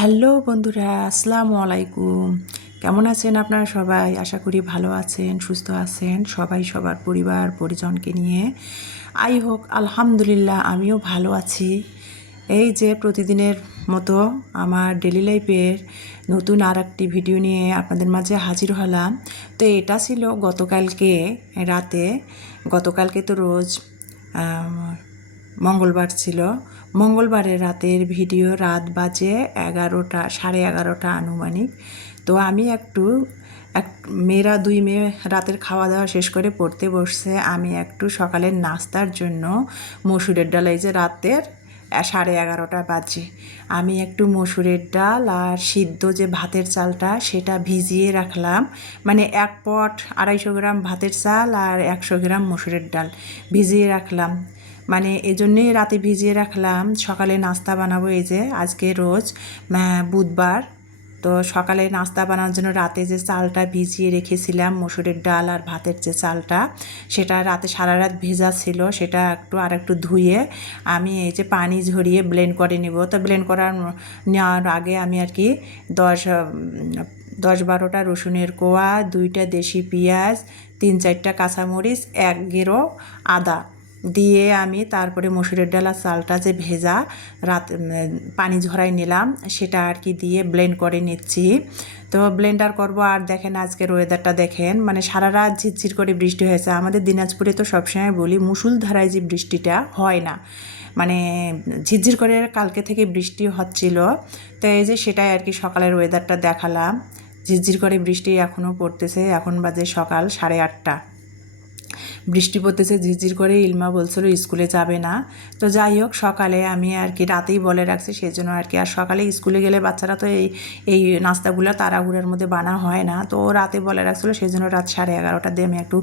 Hello বন্ধুরা, আসসালামু আলাইকুম। কেমন আছেন আপনারা সবাই? আশা করি ভালো আছেন, সুস্থ আছেন সবাই, সবার পরিবার পরিজনকে নিয়ে। আই হোক আলহামদুলিল্লাহ আমিও ভালো আছি। এই যে প্রতিদিনের মতো আমার ডেলি লাইফের নতুন আর একটি ভিডিও নিয়ে আপনাদের মাঝে হাজির হলাম। তো এটা ছিল গতকালকে রাতে। গতকালকে তো রোজ মঙ্গলবার ছিল। মঙ্গলবারের রাতের ভিডিও, রাত বাজে 11টা, 11:30 আনুমানিক। তো আমি মেয়েরা দুই মেয়ে রাতের খাওয়া দাওয়া শেষ করে পড়তে বসছে। আমি একটু সকালের নাস্তার জন্য মসুরের ডাল, এই যে রাতের 11:30 বাজে, আমি একটু মসুরের ডাল আর সিদ্ধ যে ভাতের চালটা সেটা ভিজিয়ে রাখলাম। মানে 1 পট 250 গ্রাম ভাতের চাল আর 100 গ্রাম মসুরের ডাল ভিজিয়ে রাখলাম। মানে এজন্যই রাতে ভিজিয়ে রাখলাম, সকালে নাস্তা বানাবো। এই যে আজকে রোজ বুধবার, তো সকালে নাস্তা বানানোর জন্য রাতে যে চালটা ভিজিয়ে রেখেছিলাম, মসুরের ডাল আর ভাতের যে চালটা, সেটা রাতে সারা রাত ভেজা ছিল। সেটা একটু ধুয়ে আমি এই যে পানি ঝরিয়ে ব্লেন্ড করে নেব। তো ব্লেন্ড নেওয়ার আগে আমি আর কি 10-12টা রসুনের কোয়া, 2টা দেশি পেঁয়াজ, 3-4টা কাঁচামরিচ, 1 গেরো আদা দিয়ে আমি তারপরে মসুরের ডাল আর চালটা যে ভেজা রাত পানি ঝরাই নিলাম, সেটা আর কি দিয়ে ব্লেন্ড করে নিচ্ছি। তো ব্লেন্ডার করব। আর দেখেন আজকের ওয়েদারটা দেখেন, মানে সারা রাত ঝিরঝির করে বৃষ্টি হয়েছে। আমাদের দিনাজপুরে তো সবসময় বলি মুষলধারায় যে বৃষ্টিটা হয় না, মানে ঝিরঝির করে কালকে থেকে বৃষ্টি হচ্ছিল। তো এই যে সেটাই আর কি সকালের ওয়েদারটা দেখালাম। ঝিরঝির করে বৃষ্টি এখনও পড়তেছে। এখন বাজে সকাল 8:30, বৃষ্টি পড়তেছে ঝিরঝির করে। ইলমা বলছিল স্কুলে যাবে না। তো যাই হোক, সকালে আমি আর কি রাতেই বলে রাখছি, সেজন্য আর কি। আর সকালে স্কুলে গেলে বাচ্চারা তো এই নাস্তাগুলো তাড়াহুড়োর মধ্যে বানা হয় না, তো রাতে বলে রাখছিল, সেজন্য রাত 11:30 দিয়ে আমি একটু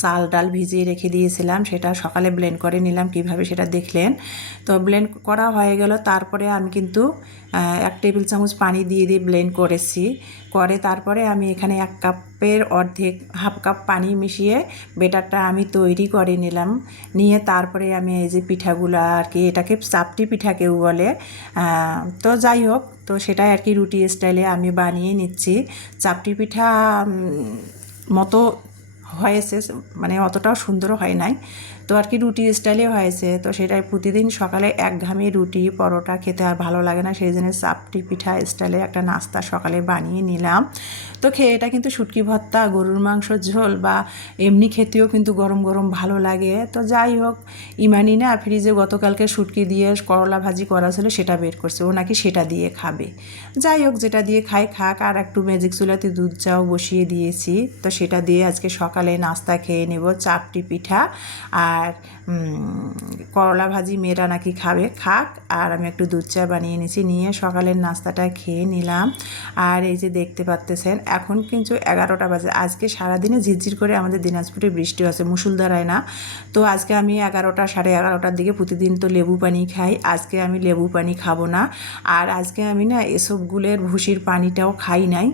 চাল ডাল ভিজিয়ে রেখে দিয়েছিলাম। সেটা সকালে ব্লেন্ড করে নিলাম, কিভাবে সেটা দেখলেন। তো ব্লেন্ড করা হয়ে গেল। তারপরে আমি কিন্তু 1 টেবিল চামচ পানি দিয়ে ব্লেন্ড করেছি। তারপরে আমি এখানে 1 কাপের অর্ধেক, হাফ কাপ পানি মিশিয়ে বেটারটা আমি তৈরি করে নিলাম। নিয়ে তারপরে আমি এই যে পিঠাগুলো আর কি, এটাকে চাপটি পিঠা কেউ বলে। তো যাই হোক, তো সেটাই আর কি রুটি স্টাইলে আমি বানিয়ে নিচ্ছি। চাপটি পিঠা মতো হয়েছে, মানে অতটাও সুন্দর হয় নাই, তো আর কি রুটি স্টাইলে হয়েছে। তো সেটাই প্রতিদিন সকালে একঘামে রুটি পরোটা খেতে আর ভালো লাগে না, সেই জন্য চাপটি পিঠা স্টাইলে একটা নাস্তা সকালে বানিয়ে নিলাম। তো খেয়ে এটা কিন্তু শুটকি ভর্তা, গরুর মাংস ঝোল বা এমনি খেতেও কিন্তু গরম গরম ভালো লাগে। তো যাই হোক, ইমানি না ফ্রিজে গতকালকে শুটকি দিয়ে করলা ভাজি করা ছিল, সেটা বের করছে, ও নাকি সেটা দিয়ে খাবে। যাই হোক, যেটা দিয়ে খাই খাক। আর একটু ম্যাজিক চুলাতে দুধ চাও বসিয়ে দিয়েছি, তো সেটা দিয়ে আজকে সকালে নাস্তা খেয়ে নেব। চাপটি পিঠা আর করলা ভাজি মেয়েরা নাকি খাবে, খাক। আর আমি একটু দুধ চা বানিয়ে নিয়েছি, নিয়ে সকালের নাস্তাটা খেয়ে নিলাম। আর এই যে দেখতে পাচ্তেছেন, এখন কিন্তু 11টা বাজে। আজকে সারাদিনে ঝিরঝির করে আমাদের দিনাজপুরে বৃষ্টি হচ্ছে, মুষলধারায় না। তো আজকে আমি 11টা 11:30টার দিকে প্রতিদিন তো লেবু পানি খাই, আজকে আমি লেবু পানি খাবো না। আর আজকে আমি না এসবগুলোর ভুসির পানিটাও খাই নাই।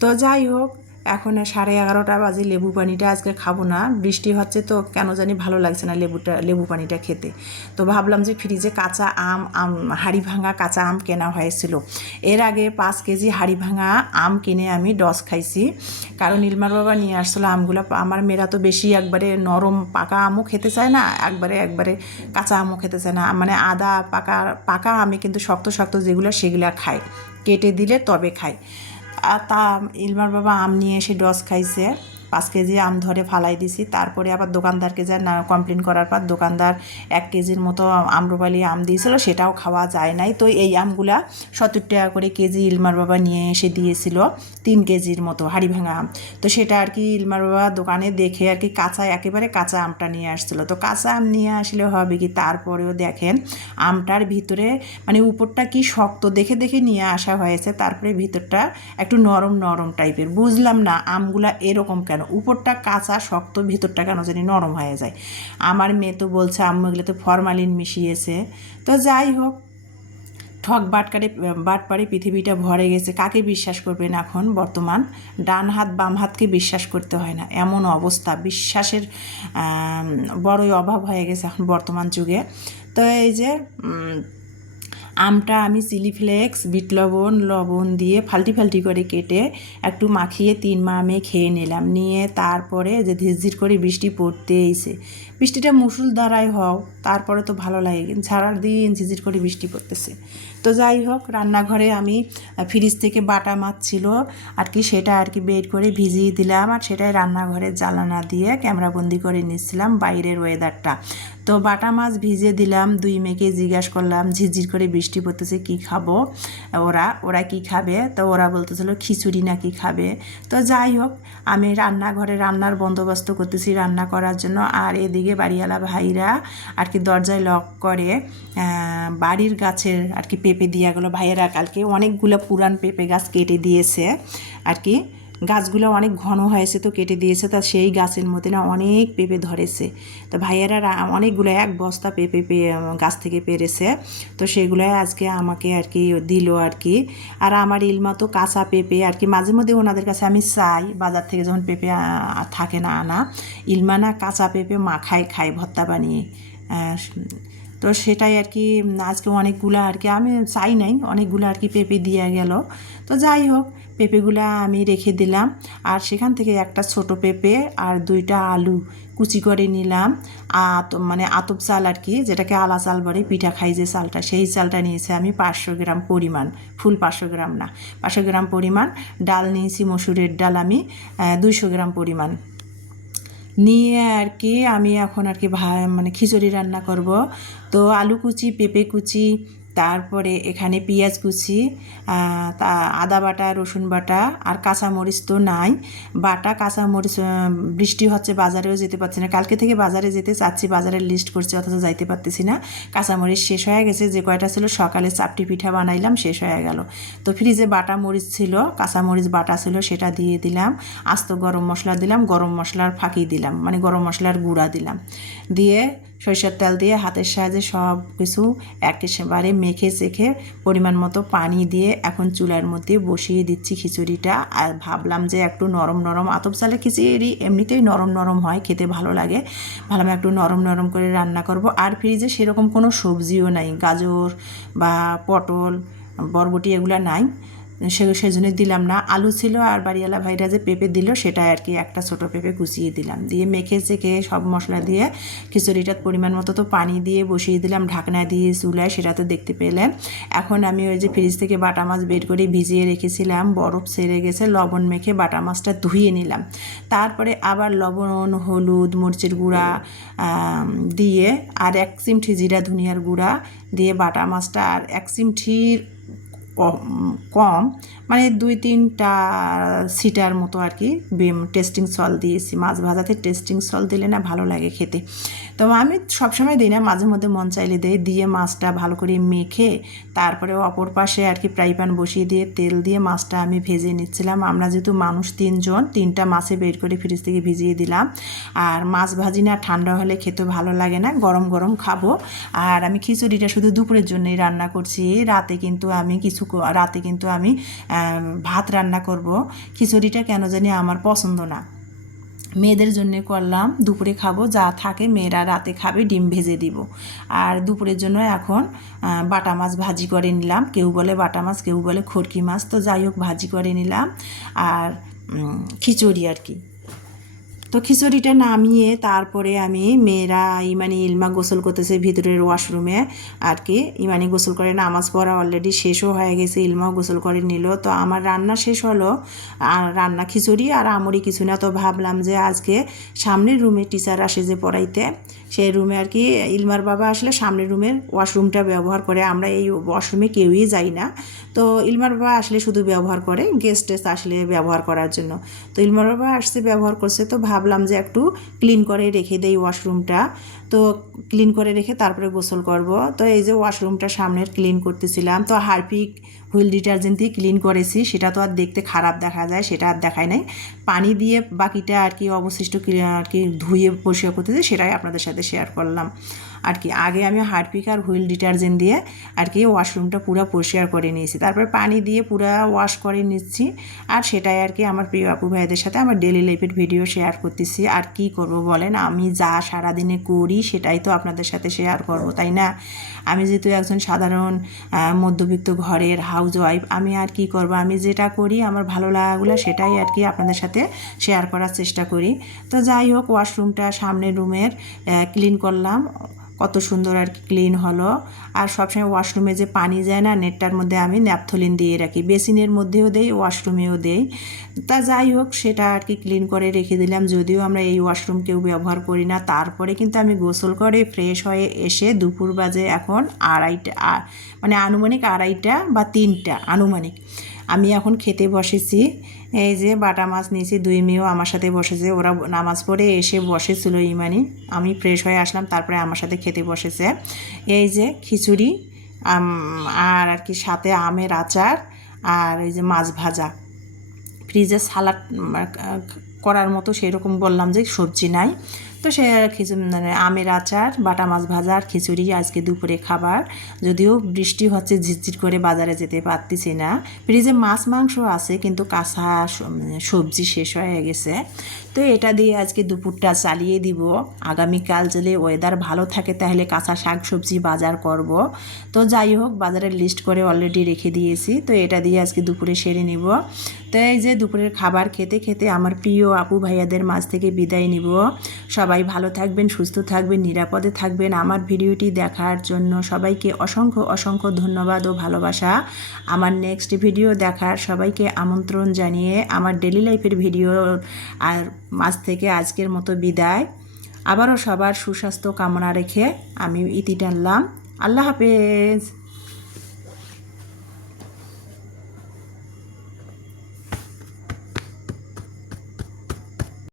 তো যাই হোক, এখন 11:30টা বাজে, লেবু পানিটা আজকে খাবো না। বৃষ্টি হচ্ছে তো কেন জানি ভালো লাগছে না লেবু পানিটা খেতে। তো ভাবলাম যে ফ্রিজে কাঁচা আম হাড়ি ভাঙা কাঁচা আম কেনা হয়েছিল। এর আগে 5 কেজি হাড়ি ভাঙা আম কিনে আমি ডস খাইছি, কারণ ইলমার বাবা নিয়ে আসছিলো আমগুলো। আমার মেয়েরা তো বেশি একবারে নরম পাকা আমও খেতে চায় না, একবারে কাঁচা আমও খেতে চায় না। মানে আদা পাকা আমি কিন্তু শক্ত শক্ত যেগুলো সেগুলো খায়, কেটে দিলে তবে খায়। আর ইলমার বাবা আম নিয়ে এসে ডস খাইছে। 5 কেজি আম ধরে ফালাই দিছি। তারপরে আবার দোকানদারকে যা না কমপ্লেন করার পর দোকানদার 1 কেজির মতো আম্রপালি আম দিয়েছিল, সেটাও খাওয়া যায় নাই। তো এই আমগুলা 70 টাকা করে কেজি ইলমার বাবা নিয়ে এসে দিয়েছিল, 3 কেজির মতো হাড়ি ভাঙা আম। তো সেটা আর কি ইলমার বাবা দোকানে দেখে আর কি একেবারে কাঁচা আমটা নিয়ে আসছিলো। তো কাঁচা আম নিয়ে আসলে হবে কি, তারপরেও দেখেন আমটার ভিতরে মানে উপরটা কি শক্ত দেখে দেখে নিয়ে আসা হয়েছে, তারপরে ভিতরটা একটু নরম নরম টাইপের। বুঝলাম না আমগুলা এরকম কেন, উপরটা কাঁচা শক্ত, ভিতরটা কেন জানি নরম হয়ে যায়। আমার মেয়ে তো বলছে আম্মু এগুলোতে ফরমালিন মিশিয়েছে। তো যাই হোক, বাটপাড়ি পৃথিবীটা ভরে গেছে। কাকে বিশ্বাস করবেন এখন বর্তমান? ডান হাত বাম হাতকে বিশ্বাস করতে হয় না, এমন অবস্থা। বিশ্বাসের বড়ই অভাব হয়ে গেছে এখন বর্তমান যুগে। তো এই যে আমটা আমি চিলি ফ্লেক্স, বিট লবণ, লবণ দিয়ে ফাল্টি ফাল্টি করে কেটে একটু মাখিয়ে 3 মা আমি খেয়ে নিলাম। নিয়ে তারপরে যে ঝিরঝির করে বৃষ্টি পড়তে এসে, বৃষ্টিটা মুষলধারায় হোক তারপরে তো ভালো লাগে, কিন্তু সারাদিন ঝিরঝির করে বৃষ্টি পড়তেছে। তো যাই হোক, রান্নাঘরে আমি ফ্রিজ থেকে বাটা মাছ ছিল আর কি, সেটা আর কি বের করে ভিজিয়ে দিলাম, আর সেটাই রান্নাঘরের জানালা দিয়ে ক্যামেরাবন্দি করে নিচ্ছিলাম বাইরের ওয়েদারটা। তো বাটা মাছ ভিজিয়ে দিলাম, 2 মেয়েকে জিজ্ঞাসা করলাম ঝিরঝির করে বৃষ্টি পড়তেছে কী খাবো, ওরা কি খাবে, তো ওরা বলতেছিল খিচুড়ি নাকি খাবে। তো যাই হোক, আমি রান্নাঘরে রান্নার বন্দোবস্ত করতেছি রান্না করার জন্য, আর এদিকে বাড়িওয়ালা ভাইরা আর কি দরজায় লক করে বাড়ির গাছের আর কি পেঁপে দিয়ে গেলো। ভাইয়েরা কালকে অনেকগুলো পুরান পেঁপে গাছ কেটে দিয়েছে আর কি, গাছগুলো অনেক ঘন হয়েছে তো কেটে দিয়েছে, তা সেই গাছের মধ্যে না অনেক পেঁপে ধরেছে। তো ভাইয়েরা অনেকগুলো 1 বস্তা পেঁপে গাছ থেকে পেরেছে, তো সেগুলোই আজকে আমাকে আর কি দিল আর কি। আর আমার ইলমা তো কাঁচা পেঁপে আর কি, মাঝে মধ্যে ওনাদের কাছে আমি চাই, বাজার থেকে যখন পেঁপে থাকে না আনা, ইলমা না কাঁচা পেঁপে খায় ভর্তা বানিয়ে। তো সেটাই আর কি আজকে অনেকগুলো আর কি, আমি চাই নাই, অনেকগুলো আর কি পেঁপে দিয়ে গেল। তো যাই হোক, পেঁপেগুলো আমি রেখে দিলাম, আর সেখান থেকে একটা ছোট পেঁপে আর 2টা আলু কুচি করে নিলাম। মানে আতপ চাল আর কি, যেটাকে আলা চাল বলে, পিঠা খাই যে চালটা, সেই চালটা নিয়েছি আমি 500 গ্রাম পরিমাণ, ফুল 500 গ্রাম না, 500 গ্রাম পরিমাণ। ডাল নিয়েছি মসুরের ডাল আমি 200 গ্রাম পরিমাণ নিয়ে আর কি আমি এখন আর কি মানে খিচুড়ি রান্না করব। তো আলু কুচি, পেঁপে কুচি, তারপরে এখানে পেঁয়াজ কুচি, তা আদা বাটা, রসুন বাটা, আর কাঁচামরিচ তো নাই, বাটা কাঁচামরিচ। বৃষ্টি হচ্ছে, বাজারেও যেতে পারছি না, কালকে থেকে বাজারে যেতে চাচ্ছি, বাজারের লিস্ট করছি অথচ যাইতে পারতেছি না। কাঁচামরিচ শেষ হয়ে গেছে, যে কয়টা ছিল সকালে চাপটি পিঠা বানাইলাম শেষ হয়ে গেল। তো ফ্রিজে বাটা মরিচ ছিল, কাঁচামরিচ বাটা ছিল, সেটা দিয়ে দিলাম। আস্ত গরম মশলা দিলাম, গরম মশলার ফাঁকি দিলাম, মানে গরম মশলার গুঁড়া দিলাম, দিয়ে সরিষার তেল দিয়ে হাতের সাহায্যে সব কিছু একেবারে মেখে চেখে পরিমাণ মতো পানি দিয়ে এখন চুলার মধ্যে বসিয়ে দিচ্ছি খিচুড়িটা। আর ভাবলাম যে একটু নরম নরম, আতপ চালের খিচুড়ি এমনিতেই নরম নরম হয়, খেতে ভালো লাগে, ভাবলাম একটু নরম নরম করে রান্না করব। আর ফ্রিজে সেরকম কোনো সবজিও নাই, গাজর বা পটল, বরবটি এগুলো নাই, সেজন্য দিলাম না। আলু ছিল, আর বাড়িওয়ালা ভাইরা যে পেঁপে দিল সেটা আর কি একটা ছোটো পেঁপে কুচিয়ে দিলাম, দিয়ে মেখে চেখে সব মশলা দিয়ে খিচুড়িটার পরিমাণ মতো তো পানি দিয়ে বসিয়ে দিলাম ঢাকনা দিয়ে চুলায়, সেটা তো দেখতে পেলেন। এখন আমি ওই যে ফ্রিজ থেকে বাটা মাছ বের করে ভিজিয়ে রেখেছিলাম, বরফ ছেড়ে গেছে, লবণ মেখে বাটা মাছটা ধুয়ে নিলাম। তারপরে আবার লবণ, হলুদ, মরিচের গুঁড়া দিয়ে, আর 1 চিমটি জিরা ধনিয়ার গুঁড়া দিয়ে বাটা মাছটা, আর 1 চিমটির কম মানে 2-3টা সিটার মতো আর কি টেস্টিং সল্ট দিয়েছি। মাছ ভাজাতে টেস্টিং সল্ট দিলে না ভালো লাগে খেতে, তো আমি সবসময় দিই না, মাঝে মধ্যে মন চাইলে দেই। দিয়ে মাছটা ভালো করে মেখে তারপরে অপর পাশে আর কি ফ্রাই প্যান বসিয়ে দিয়ে তেল দিয়ে মাছটা আমি ভেজে নিচ্ছিলাম। আমরা যেহেতু মানুষ 3 জন, 3টা মাছে বের করে ফ্রিজ থেকে ভিজিয়ে দিলাম। আর মাছ ভাজি না ঠান্ডা হলে খেতে ভালো লাগে না, গরম গরম খাবো। আর আমি খিচুড়িটা শুধু দুপুরের জন্যই রান্না করছি, রাতে কিন্তু আমি ভাত রান্না করব। খিচুড়িটা কেন জানি আমার পছন্দ না, মেয়েদের জন্যে করলাম, দুপুরে খাবো, যা থাকে মেয়েরা রাতে খাবে, ডিম ভেজে দিব। আর দুপুরের জন্য এখন বাটা মাছ ভাজি করে নিলাম, কেউ বলে বাটা মাছ, কেউ বলে খড়কি মাছ, তো যাই হোক ভাজি করে নিলাম। আর খিচুড়ি আর কি, তো খিচুড়িটা নামিয়ে তারপরে আমি মেয়েরা ইলমা গোসল করতেছে ভিতরের ওয়াশরুমে আর কি। ইমানি গোসল করে নামাজ পড়া অলরেডি শেষও হয়ে গেছে, ইলমাও গোসল করে নিল। তো আমার রান্না শেষ হলো, আর রান্না খিচুড়ি আর আমরি কিছু না। তো ভাবলাম যে আজকে সামনের রুমে টিচার আসে যে পড়াইতে, সেই রুমে আর কি ইলমার বাবা আসলে সামনের রুমের ওয়াশরুমটা ব্যবহার করে, আমরা এই ওয়াশরুমে কেউই যাই না। তো ইলমার বাবা আসলে শুধু ব্যবহার করে, গেস্ট আসলে ব্যবহার করার জন্য। তো ইলমার বাবা আসছে ব্যবহার করছে, তো ভাবলাম যে একটু ক্লিন করে রেখে দেই ওয়াশরুমটা। তো ক্লিন করে রেখে তারপরে গোসল করব। তো এই যে ওয়াশরুমটা সামনের ক্লিন করতেছিলাম, তো হারপিক হুইল ডিটারজেন্ট দিয়ে ক্লিন করেছি, সেটা তো আর দেখতে খারাপ দেখা যায়, সেটা আর দেখায় নাই। পানি দিয়ে বাকিটা আর কি অবশিষ্ট আর কি ধুয়ে পরিষ্কার করতেছি, সেটাই আপনাদের সাথে শেয়ার করলাম। আর কি আগে আমি হারপিক আর হুইল ডিটারজেন্ট দিয়ে আর কি ওয়াশরুমটা পুরো পরিষ্কার করে নিয়েছি, তারপরে পানি দিয়ে পুরো ওয়াশ করে নিচ্ছি। আর সেটাই আর কি আমার প্রিয় আপু ভাইদের সাথে আমার ডেলি লাইফের ভিডিও শেয়ার করতেছি। আর কি করব বলেন, আমি যা সারাদিনে করি সেটাই তো আপনাদের সাথে শেয়ার করব, তাই না? আমি যেহেতু একজন সাধারণ মধ্যবিত্ত ঘরের হাউস ওয়াইফ, আমি আর কি করব, আমি যেটা করি আমার ভালো লাগাগুলো সেটাই আর কি আপনাদের সাথে শেয়ার করার চেষ্টা করি। তো যাই হোক, ওয়াশরুমটা সামনের রুমের ক্লিন করলাম, কত সুন্দর আর কি ক্লিন হলো। আর সবসময় ওয়াশরুমে যে পানি যায় না, নেটটার মধ্যে আমি ন্যাপথলিন দিয়ে রাখি, বেসিনের মধ্যেও দেই, ওয়াশরুমেও দেই। তা যাই হোক, সেটা আর কি ক্লিন করে রেখে দিলাম। যদিও আমরা এই ওয়াশরুম কেউ ব্যবহার করি না, তারপরে কিন্তু আমি গোসল করে ফ্রেশ হয়ে এসে দুপুর বাজে এখন আড়াইটা, মানে আনুমানিক আড়াইটা বা 3টা আনুমানিক, আমি এখন খেতে বসেছি। এই যে বাটা মাছ নিয়েছি, 2 মেয়েও আমার সাথে বসেছে, ওরা নামাজ পড়ে এসে বসেছিল ইমানি, আমি ফ্রেশ হয়ে আসলাম, তারপরে আমার সাথে খেতে বসেছে। এই যে খিচুড়ি আর আর কি সাথে আমের আচার, আর এই যে মাছ ভাজা। ফ্রিজে সালাড করার মতো সেরকম বললাম যে সবজি নাই, তো সে মানে আমের আচার, বাটা মাছ ভাজা আর খিচুড়ি আজকে দুপুরে খাবার। যদিও বৃষ্টি হচ্ছে, ঝিরঝির করে বাজারে যেতে পারতেছি না। ফ্রিজে মাছ মাংস আছে, কিন্তু কাঁচা সবজি শেষ হয়ে গেছে। তো এটা দিয়ে আজকে দুপুরটা চালিয়ে দিব। আগামীকাল যদি ওয়েদার ভালো থাকে তাহলে কাঁচা শাক সবজি বাজার করব। তো যাই হোক, বাজারের লিস্ট করে অলরেডি রেখে দিয়েছি, তো এটা দিয়ে আজকে দুপুরে সেরে নিব। তো এই যে দুপুরের খাবার খেতে খেতে আমার প্রিয় আপু ভাইয়াদের মাঝ থেকে বিদায় নিব। সবাই ভালো থাকবেন, সুস্থ থাকবেন, নিরাপদে থাকবেন। আমার ভিডিওটি দেখার জন্য সবাইকে অসংখ্য অসংখ্য ধন্যবাদ ও ভালোবাসা। আমার নেক্সট ভিডিও দেখার সবাইকে আমন্ত্রণ জানিয়ে আমার ডেলি লাইফের ভিডিও আর মাঝ থেকে আজকের মতো বিদায়। আবারও সবার সুস্বাস্থ্য কামনা রেখে আমি ইতি টানলাম। আল্লাহ হাফেজ।